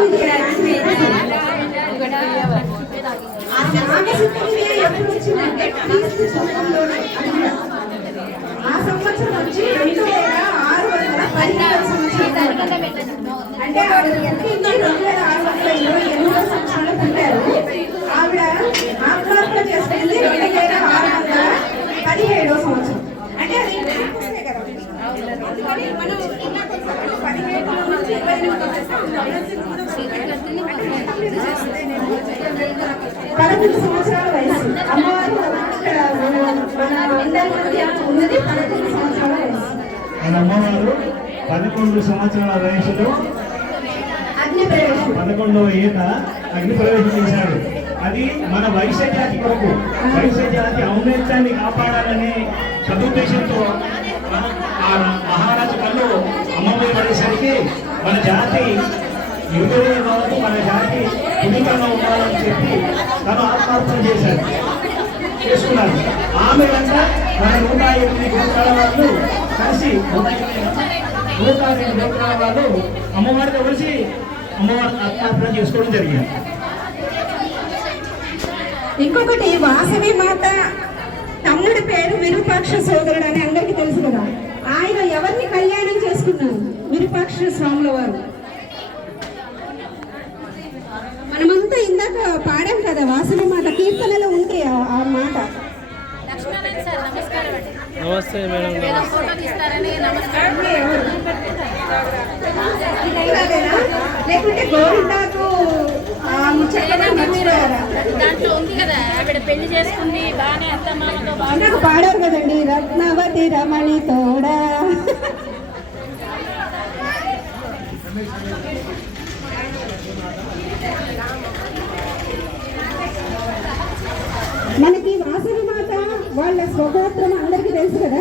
ఆ సంవత్సరం వచ్చి 2617 సంవత్సరాలు అంటే ఆవిడ 2628 సంవత్సరాలు పుట్టారు. ఆవిడ ఆత్మహత్య చేసుకుంది 2617 సంవత్సరం. అంటే అది మనం 11 సంవత్సరాల వయసు. అమ్మవారు ఇక్కడ మన ఉన్నది 11 సంవత్సరాల వయసు. మన అమ్మవారు 11 సంవత్సరాల వయసులో 11వ ఏట అగ్ని ప్రవేశం చేశాడు. అది మన వైశ్య జాతి కొరకు, వైశ్య జాతి ఔన్నత్యాన్ని కాపాడాలనే సదుద్దేశంతో మహారాజు కళ్ళు అమ్మవారి పడేసరికి మన జాతి ఎదురే కాదు, మన జాతి పునీతంగా ఉండాలని చెప్పి తను ఆత్మార్పణ చేసుకున్నారు. ఆమె వెంట మన 108 గోత్రాల వాళ్ళు కలిసి 108 గోత్రాల వాళ్ళు అమ్మవారితో కలిసి అమ్మవారి ఆత్మార్పణ చేసుకోవడం జరిగింది. ఇంకొకటి వాసవి మాత తమ్ముడి పేరు విరూపాక్ష సోదరుడు అని అందరికీ తెలుసు కదా. ఆయన ఎవరిని కళ్యాణం చేసుకున్నారు? విరూపాక్ష స్వాముల వారు. మనమంతా ఇందాక పాడాం కదా వాసవి మాత కీర్తనలో ఉంటే ఆ మాట. నమస్తే మేడం. లేకుంటే గోవిందాకు దాంట్లో ఉంది కదా, ఆవిడ పెళ్లి చేసుకుంది బాగానే అత్తమామతో నాకు పాడారు కదండి, రత్నవతి రమణి తోడా. మనకి వాసవి మాత వాళ్ళ స్వగోత్రం అందరికీ తెలుసు కదా.